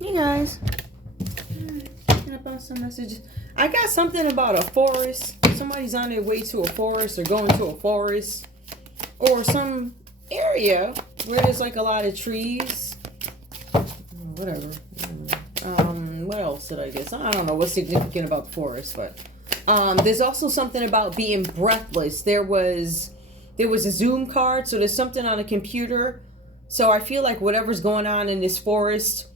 Hey guys, picking up on some messages. I got something about a forest. Somebody's on their way to a forest or going to a forest or some area where there's like a lot of trees. Whatever. What else did I guess? I don't know what's significant about the forest, but there's also something about being breathless. There was a Zoom card, so there's something on a computer. So I feel like whatever's going on in this forest,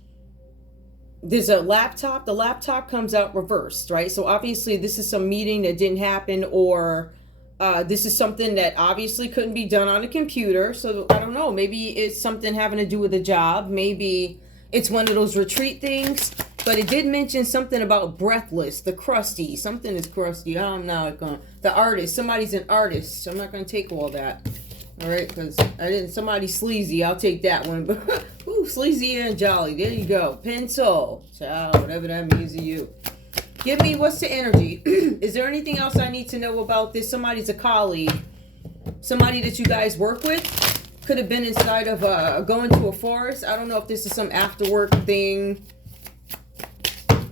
there's a laptop. The laptop comes out reversed, right? So obviously this is some meeting that didn't happen, or this is something that obviously couldn't be done on a computer. So I don't know, maybe it's something having to do with a job. Maybe it's one of those retreat things. But it did mention something about breathless, the crusty. Something is crusty. I'm not going. The artist. Somebody's an artist. So I'm not going to take all that. All right, because I didn't. Somebody sleazy. I'll take that one. But ooh, sleazy and jolly. There you go. Pencil. Child, whatever that means to you. Give me, what's the energy? Is there anything else I need to know about this? Somebody's a colleague. Somebody that you guys work with. Could have been inside of going to a forest. I don't know if this is some after work thing.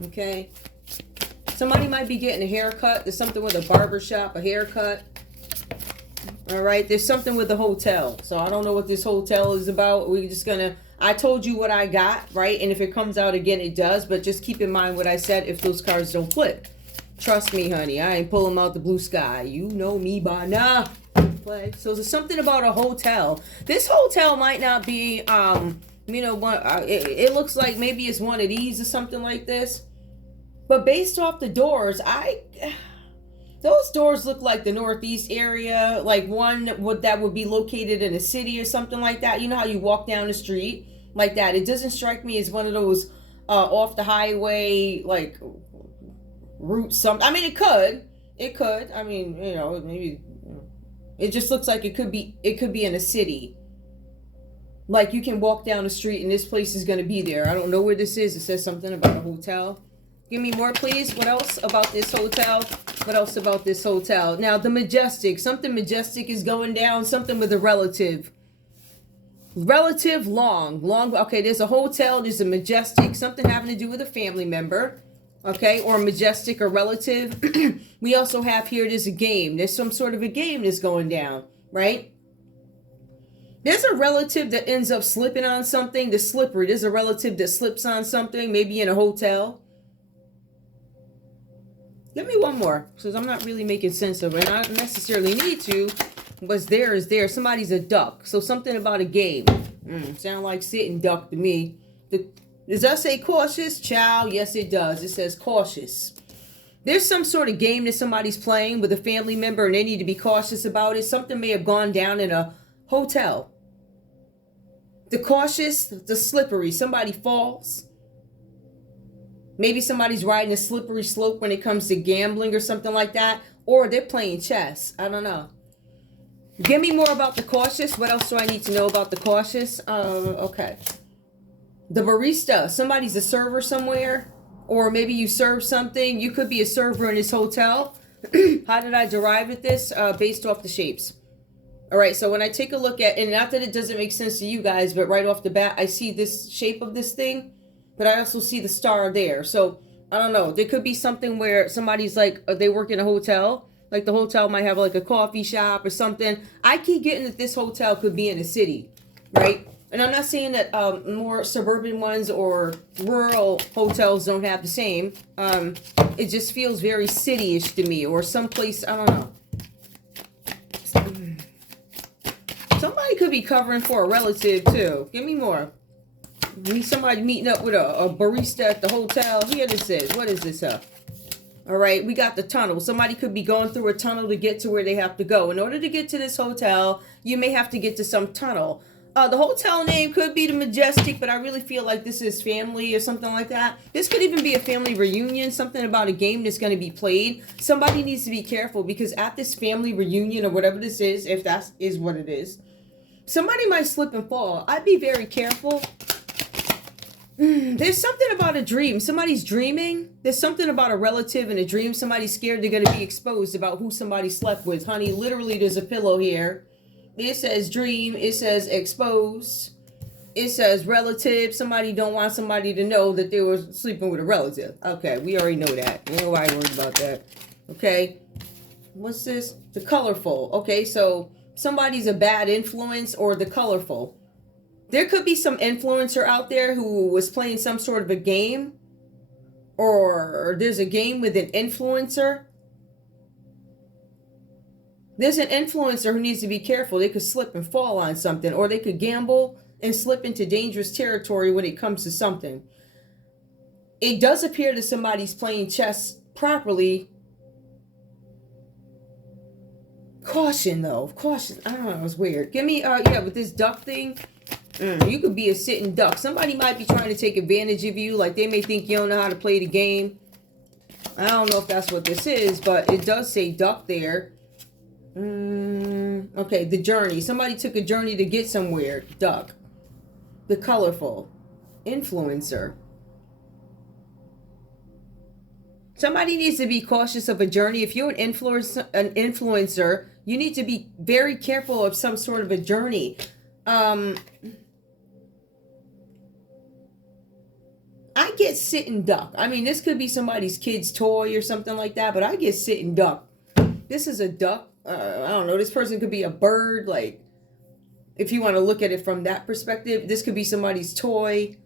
Okay. Somebody might be getting a haircut. There's something with a barber shop, a haircut. All right. There's something with the hotel. So I don't know what this hotel is about. We're just going to, I told you what I got, right? And if it comes out again, it does. But just keep in mind what I said if those cards don't flip. Trust me, honey. I ain't pulling them out the blue sky. You know me by now. So there's something about a hotel. This hotel might not be, it looks like maybe it's one of these or something like this. But based off the doors, those doors look like the Northeast area, like one that would be located in a city or something like that. You know how you walk down the street like that? It doesn't strike me as one of those off the highway, like route something. I mean, it could. I mean, maybe it just looks like it could be in a city. Like you can walk down the street and this place is going to be there. I don't know where this is. It says something about a hotel. Give me more, please. What else about this hotel? What else about this hotel? Now, the Majestic. Something majestic is going down. Something with a relative. Relative long. Okay, there's a hotel. There's a Majestic. Something having to do with a family member. Okay, or Majestic or relative. We also have here, there's a game. There's some sort of a game that's going down, right? There's a relative that ends up slipping on something. The slippery. There's a relative that slips on something, maybe in a hotel. Give me one more, because I'm not really making sense of it. I don't necessarily need to. What's there is there. Somebody's a duck. So something about a game. Sound like sitting duck to me. Does that say cautious? Child, yes it does. It says cautious. There's some sort of game that somebody's playing with a family member and they need to be cautious about it. Something may have gone down in a hotel. The cautious, the slippery. Somebody falls. Maybe somebody's riding a slippery slope when it comes to gambling or something like that. Or they're playing chess. I don't know. Give me more about the cautious. What else do I need to know about the cautious? Okay. The barista. Somebody's a server somewhere. Or maybe you serve something. You could be a server in this hotel. How did I derive at this? Based off the shapes. All right, so when I take a look at, and not that it doesn't make sense to you guys, but right off the bat, I see this shape of this thing. But I also see the star there. So, I don't know. There could be something where somebody's like, they work in a hotel. Like the hotel might have like a coffee shop or something. I keep getting that this hotel could be in a city, right? And I'm not saying that more suburban ones or rural hotels don't have the same. It just feels very city-ish to me. Or someplace, I don't know. Somebody could be covering for a relative too. Give me more. Somebody meeting up with a barista at the hotel. Here this is. What is this? All right, we got the tunnel. Somebody could be going through a tunnel to get to where they have to go. In order to get to this hotel, you may have to get to some tunnel. The hotel name could be the Majestic, but I really feel like this is family or something like that. This could even be a family reunion, something about a game that's going to be played. Somebody needs to be careful because at this family reunion or whatever this is, if that is what it is, somebody might slip and fall. I'd be very careful. There's something about a dream. Somebody's dreaming. There's something about a relative in a dream. Somebody's scared they're going to be exposed about who somebody slept with. Honey, literally there's a pillow here. It says dream. It says exposed. it says relative. Somebody don't want somebody to know that they were sleeping with a relative. Okay, we already know that. Ain't nobody worried about that. Okay. What's this? The colorful. Okay, so somebody's a bad influence or the colorful. There could be some influencer out there who was playing some sort of a game, or there's a game with an influencer. There's an influencer who needs to be careful. They could slip and fall on something, or they could gamble and slip into dangerous territory when it comes to something. It does appear that somebody's playing chess properly. Caution, though. Caution. I don't know. It's weird. Give me, yeah, with this duck thing, you could be a sitting duck. Somebody might be trying to take advantage of you. Like, they may think you don't know how to play the game. I don't know if that's what this is, but it does say duck there. Okay, the journey. Somebody took a journey to get somewhere. Duck. The colorful. Influencer. Somebody needs to be cautious of a journey. If you're an influencer, you need to be very careful of some sort of a journey. I get sitting duck. I mean, this could be somebody's kid's toy or something like that, but I get sitting duck. This is a duck. I don't know. This person could be a bird. Like, if you want to look at it from that perspective, this could be somebody's toy.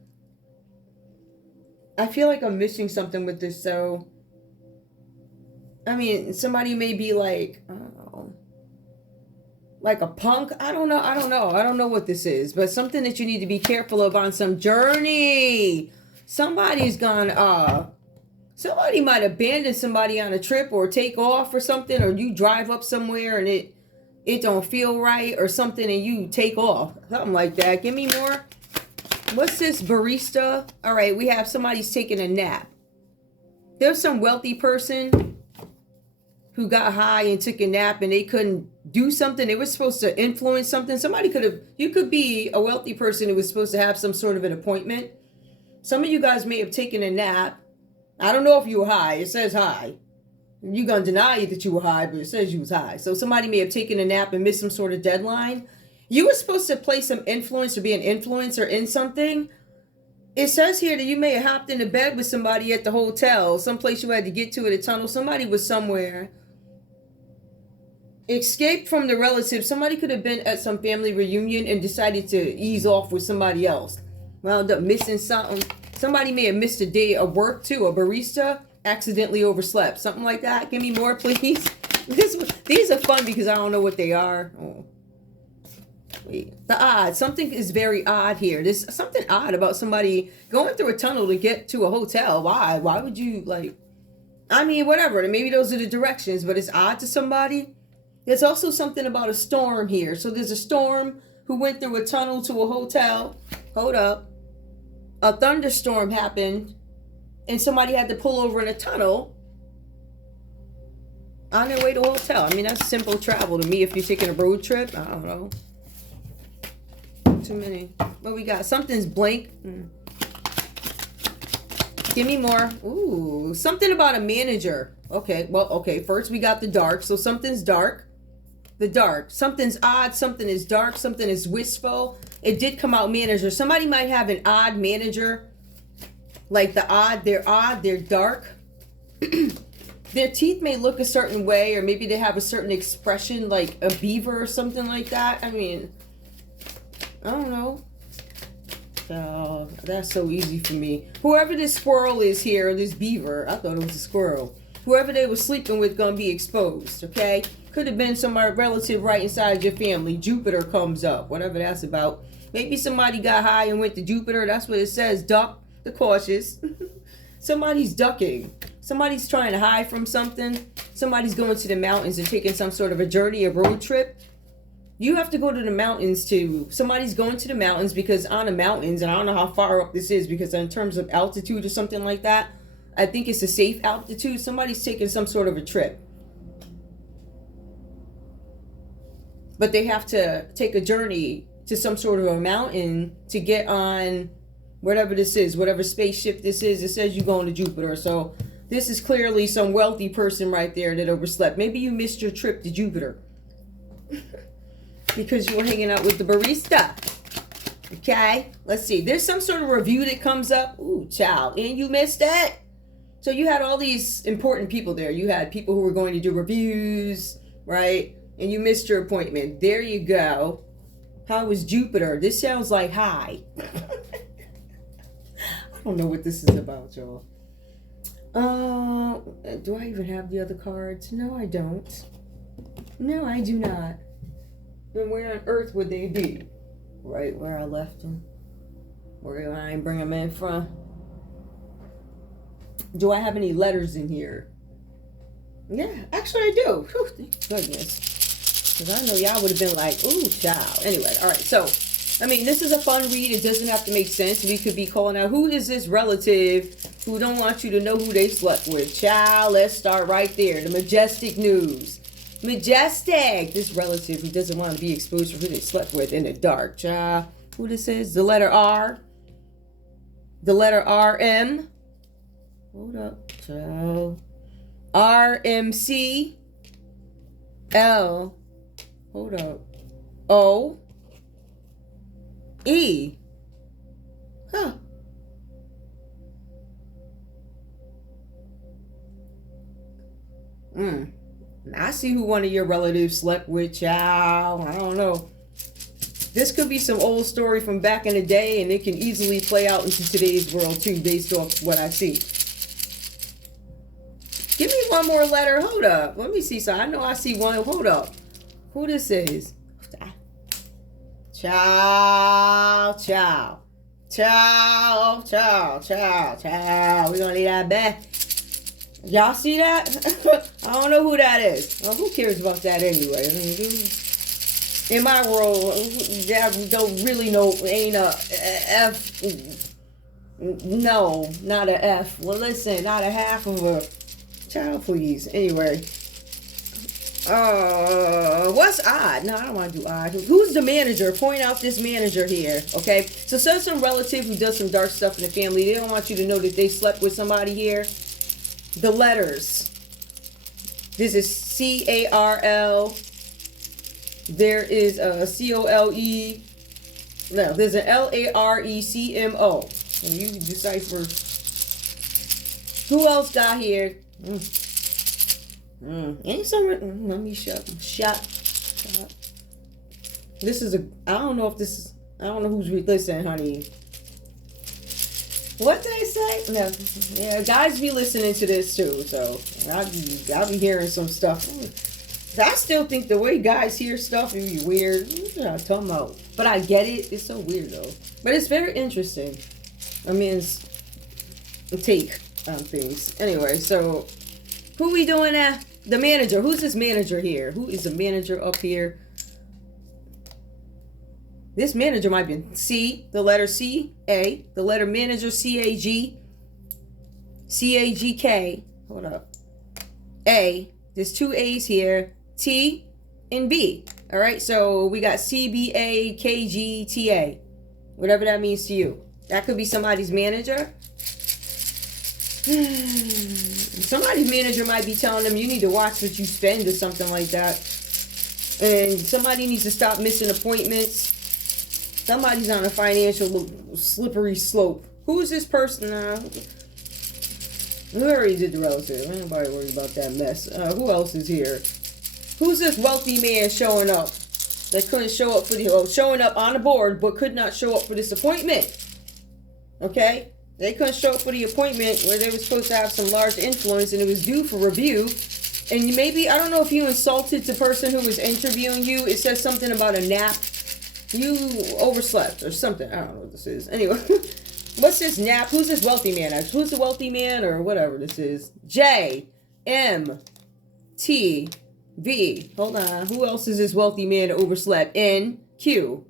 I feel like I'm missing something with this, though. I mean, somebody may be like, I don't know, like a punk. I don't know. I don't know what this is, but something that you need to be careful of on some journey. Somebody's gone, somebody might abandon somebody on a trip or take off or something, or you drive up somewhere and it don't feel right or something and you take off. Something like that. Give me more. What's this? Barista. All right, we have somebody's taking a nap. There's some wealthy person who got high and took a nap and they couldn't do something. They were supposed to influence something. You could be a wealthy person who was supposed to have some sort of an appointment. Some of you guys may have taken a nap. I don't know if you were high. It says high. You're going to deny that you were high, but it says you was high. So somebody may have taken a nap and missed some sort of deadline. You were supposed to play some influence or be an influencer in something. It says here that you may have hopped into bed with somebody at the hotel, someplace you had to get to in a tunnel. Somebody was somewhere. Escaped from the relative. Somebody could have been at some family reunion and decided to ease off with somebody else. Wound up missing something. Somebody may have missed a day of work too. A barista accidentally overslept. Something like that. Give me more, please. These are fun because I don't know what they are. Oh. Wait. The odd. Something is very odd here. There's something odd about somebody going through a tunnel to get to a hotel. Why? Why would you, like... I mean, whatever. Maybe those are the directions, but it's odd to somebody. There's also something about a storm here. So there's a storm who went through a tunnel to a hotel. Hold up. A thunderstorm happened and somebody had to pull over in a tunnel on their way to a hotel. I mean, that's simple travel to me if you're taking a road trip. I don't know. Too many. What we got? Something's blank. Give me more. Ooh, something about a manager. Okay, well, okay. First we got the dark. So something's dark. The dark. Something's odd. Something is dark. Something is wistful. It did come out manager. Somebody might have an odd manager. Like the odd. They're dark. Their teeth may look a certain way, or maybe they have a certain expression, like a beaver or something like that. I mean, I don't know. Oh, that's so easy for me. Whoever this squirrel is here, or this beaver, I thought it was a squirrel. Whoever they were sleeping with gonna be exposed, okay? Could have been some relative right inside your family. Jupiter comes up, whatever that's about. Maybe somebody got high and went to Jupiter. That's what it says. Duck the cautious. Somebody's ducking. Somebody's trying to hide from something. Somebody's going to the mountains and taking some sort of a journey, a road trip. You have to go to the mountains too. Somebody's going to the mountains because on the mountains, and I don't know how far up this is because in terms of altitude or something like that, I think it's a safe altitude. Somebody's taking some sort of a trip. But they have to take a journey to some sort of a mountain to get on whatever this is, whatever spaceship this is. It says you're going to Jupiter. So this is clearly some wealthy person right there that overslept. Maybe you missed your trip to Jupiter because you were hanging out with the barista. Okay, let's see. There's some sort of review that comes up. Ooh, child, and you missed that. So you had all these important people there. You had people who were going to do reviews, right? And you missed your appointment. There you go. How was Jupiter? This sounds like high. I don't know what this is about, y'all. Do I even have the other cards? No, I don't. No, I do not. Then where on earth would they be? Right where I left them. Where I ain't bring them in from. Do I have any letters in here? Yeah, actually I do. Whew, thank goodness. Because I know y'all would have been like, ooh, child. Anyway, all right. So, I mean, this is a fun read. It doesn't have to make sense. We could be calling out, who is this relative who don't want you to know who they slept with? Child, let's start right there. The majestic news. Majestic. This relative who doesn't want to be exposed to who they slept with in the dark. Child, who this is? The letter R. The letter RM. Hold up, child. RMC. L. Hold up. O. E. Huh. I see who one of your relatives slept with, child. I don't know. This could be some old story from back in the day, and it can easily play out into today's world, too, based off what I see. Give me one more letter. Hold up. Let me see. So I know I see one. Hold up. Who this is? Child. Child. Child. Child. Child. Child. We're going to leave that back. Y'all see that? I don't know who that is. Well, who cares about that anyway? I mean, in my world, that don't really know. Ain't a F. No, not a F. Well, listen, not a half of a child, please. Anyway. What's odd? No, I don't want to do odd. Who's the manager? Point out this manager here, okay? So, some relative who does some dark stuff in the family. They don't want you to know that they slept with somebody here. The letters. This is C-A-R-L. There is a C-O-L-E. No, there's an L-A-R-E-C-M-O. And you decipher. Who else got here? Ain't someone. Let me shut. This is a. I don't know if this is. I don't know who's listening, honey. What did I say? No. Yeah, guys be listening to this too, so I'll be hearing some stuff. I still think the way guys hear stuff is weird. What am I talking about? But I get it. It's so weird though. But it's very interesting. I mean, it's a take on things. Anyway, so who we doing now? The manager. Who's this manager here? Who is the manager up here? This manager might be C, the letter C, A, the letter manager, C-A-G, C-A-G-K, hold up, A, there's two A's here, T and B, all right? So we got C-B-A-K-G-T-A, whatever that means to you. That could be somebody's manager. Somebody's manager might be telling them you need to watch what you spend or something like that. And somebody needs to stop missing appointments. Somebody's on a financial slippery slope. Who is this person? We already did the relative. Ain't nobody worried about that mess. Who else is here? Who's this wealthy man showing up? That couldn't show up for showing up on the board, but could not show up for this appointment. Okay? They couldn't show up for the appointment where they were supposed to have some large influence and it was due for review. And maybe, I don't know if you insulted the person who was interviewing you. It says something about a nap. You overslept or something. I don't know what this is. Anyway, what's this nap? Who's this wealthy man? Who's the wealthy man or whatever this is? J, M, T, V. Hold on. Who else is this wealthy man that overslept? N, Q.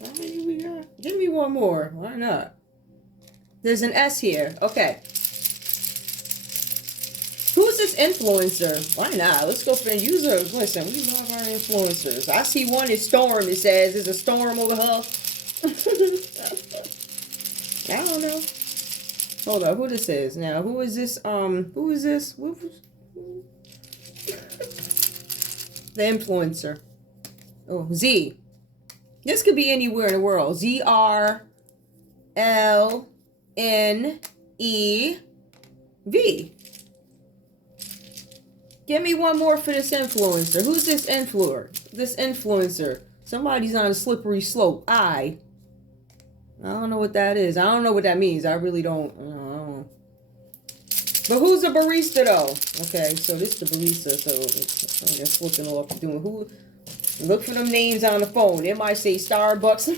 How many we got? Give me one more. Why not? There's an S here. Okay. Who's this influencer? Why not? Let's go for a user. Listen, we love our influencers. I see one is Storm. It says there's a storm over her. I don't know. Hold up. Who this is? Now, who is this? Who is this? The influencer. Oh, Z. This could be anywhere in the world. ZRLNEV. Give me one more for this influencer. Who's this influencer? Somebody's on a slippery slope. I don't know what that is. I don't know what that means. I really don't. I don't know. But who's the barista though? Okay, so this is the barista. So I'm just looking off doing who. Look for them names on the phone. It might say Starbucks.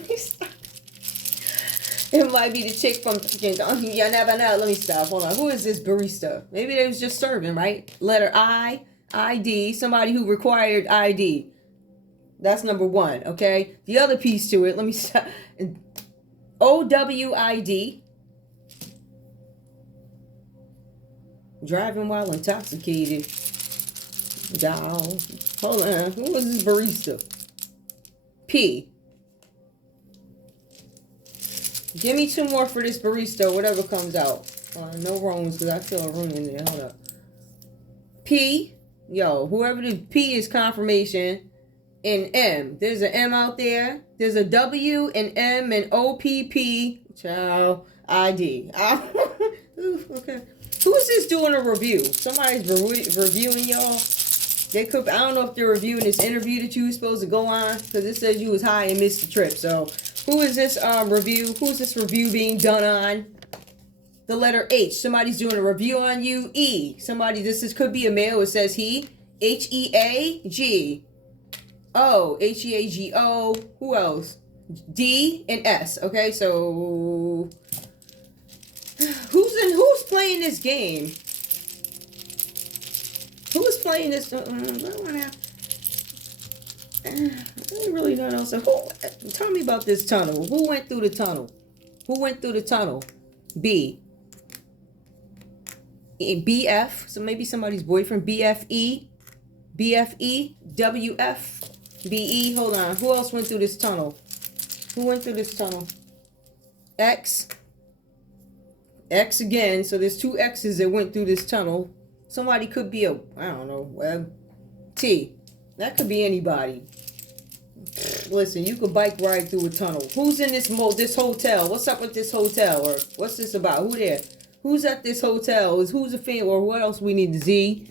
It might be the chick from. You never know. Let me stop. Hold on. Who is this barista? Maybe they was just serving, right? Letter I, ID. Somebody who required ID. That's number one. Okay. The other piece to it. Let me stop. OWID. Driving while intoxicated. Down. Hold on. Who is this barista? P. Give me two more for this barista, whatever comes out. No wrongs, because I feel a room in there. Hold up. P. Yo, whoever the P is confirmation. And M. There's an M out there. There's a W and M and OPP. Child. ID. Okay. Who is this doing a review? Somebody's reviewing y'all. They could. I don't know if they're reviewing this interview that you were supposed to go on, because it says you was high and missed the trip. So, who is this review? Who's this review being done on? The letter H. Somebody's doing a review on you. E. Somebody. Could be a male. It says he. HEAG. O. HEAGO. Who else? D and S. Okay, so who's playing this game? Who's playing this? I really don't know. So tell me about this tunnel. Who went through the tunnel? Who went through the tunnel? B. BF. So maybe somebody's boyfriend. BFE. BFE. WF. BE. Hold on. Who else went through this tunnel? Who went through this tunnel? X. X again. So there's two X's that went through this tunnel. Somebody could be I don't know, Web. T. That could be anybody. Listen, you could bike ride through a tunnel. Who's in this hotel? What's up with this hotel? Or what's this about? Who there? Who's at this hotel? Who's a fan? Or what else we need? Z.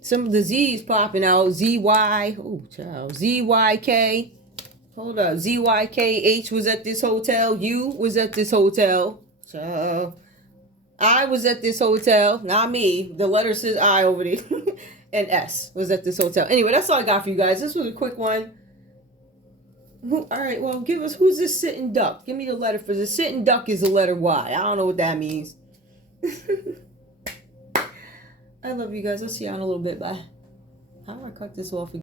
Some of the Z's popping out. ZY. Oh, child. ZYK. Hold up. ZYKH was at this hotel. U was at this hotel. Child. I was at this hotel. Not me. The letter says I over there. And S was at this hotel. Anyway, that's all I got for you guys. This was a quick one. All right, well, give us, who's this sitting duck? Give me the letter for this. Sitting duck is the letter Y. I don't know what that means. I love you guys. I'll see you in a little bit. Bye. How do I cut this off again?